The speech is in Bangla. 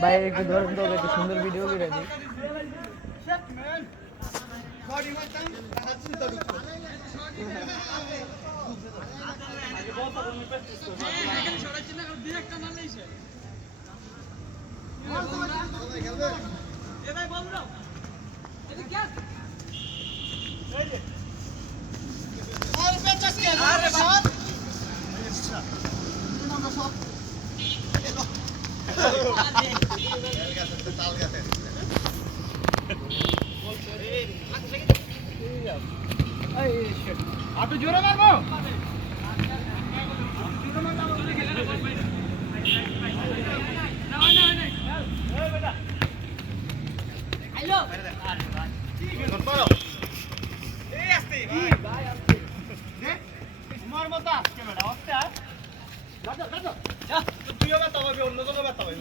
ভাই একটু ধরেন তো একটু সুন্দর ভিডিও করে দিই। আটু জোরে মারবো তুইও ব্যথা পাবি অন্য কোনো ব্যথা পাবি